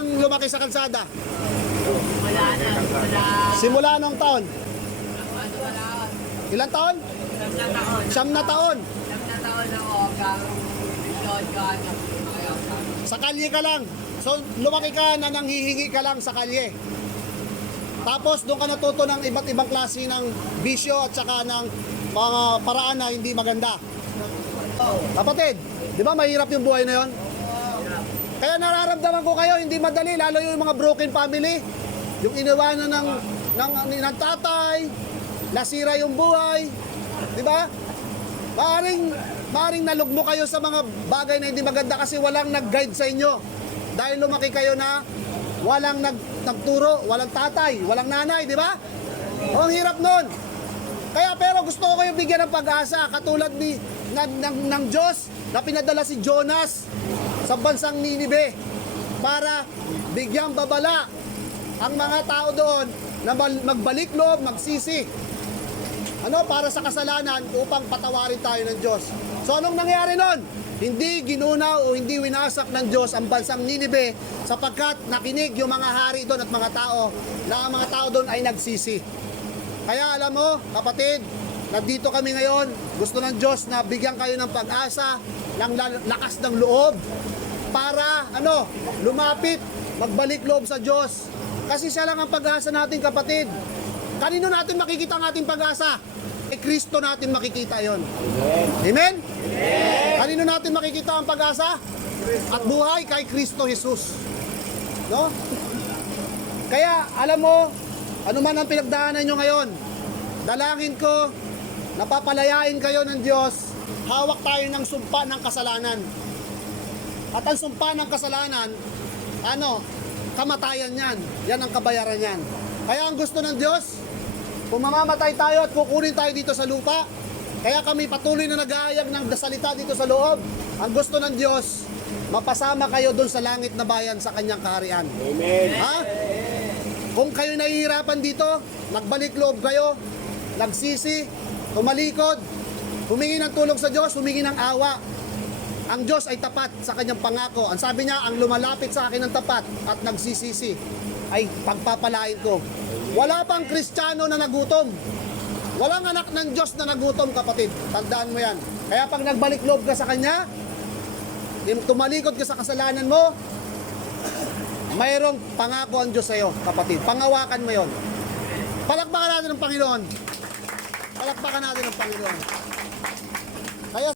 kang lumaki sa kalsada? Wala na. Wala. Simula anong taon? Ano wala. Ilang taon? 9 na taon. 9 na taon. 9 na taon ako. Hanggang yun ka na. Sa kalye ka lang. So, lumaki ka na nanghihingi ka lang sa kalye. Tapos, doon ka natuto ng iba't ibang klase ng bisyo at saka ng mga paraan na hindi maganda. Kapatid, di ba mahirap yung buhay na yon? Kaya nararamdaman ko kayo, hindi madali, lalo yung mga broken family. Yung iniwanan ng tatay, nasira yung buhay. Di ba? Maaring nalugmo kayo sa mga bagay na hindi maganda kasi walang nag-guide sa inyo. Dahil lumaki kayo na walang nagturo, walang tatay, walang nanay, di ba? Oh, ang hirap nun. Kaya pero gusto ko kayo bigyan ng pag-asa katulad ng Diyos na pinadala si Jonas sa bansang Ninive para bigyang babala ang mga tao doon na magbalik loob, magsisi. Para sa kasalanan upang patawarin tayo ng Diyos. So anong nangyari nun? Hindi ginunaw o hindi winasak ng Diyos ang bansang Ninive sapagkat nakinig yung mga hari doon at mga tao na ang mga tao doon ay nagsisi. Kaya alam mo, kapatid, nandito kami ngayon, gusto ng Diyos na bigyan kayo ng pag-asa, ng lakas ng loob para lumapit, magbalik loob sa Diyos. Kasi siya lang ang pag-asa natin, kapatid. Kanino natin makikita ang ating pag-asa? Kay Kristo natin makikita yon. Amen? Amen? Kanino natin makikita ang pag-asa? At buhay kay Kristo Jesus. No? Kaya, alam mo, ano man ang pinagdaanan nyo ngayon, dalangin ko, napapalayain kayo ng Diyos, hawak tayo ng sumpa ng kasalanan. At ang sumpa ng kasalanan, kamatayan yan. Yan ang kabayaran yan. Kaya ang gusto ng Diyos, kung mamamatay tayo at kukunin tayo dito sa lupa, kaya kami patuloy na nag-aayag ng salita dito sa loob. Ang gusto ng Diyos, mapasama kayo doon sa langit na bayan sa kanyang kaharian. Amen. Ha? Kung kayo nahihirapan dito, nagbalik loob kayo, nagsisi, tumalikod, humingi ng tulong sa Diyos, humingi ng awa. Ang Diyos ay tapat sa kanyang pangako. Ang sabi niya, ang lumalapit sa akin ng tapat at nagsisisi ay pagpapalain ko. Wala pang Kristiyano na nagutom. Walang anak ng Diyos na nagutom, kapatid. Tandaan mo yan. Kaya pag nagbalik loob ka sa Kanya, tumalikod ka sa kasalanan mo, mayroong pangako ang Diyos sa iyo, kapatid. Pangawakan mo yon. Palakpakan natin ng Panginoon. Palakpakan natin ng Panginoon.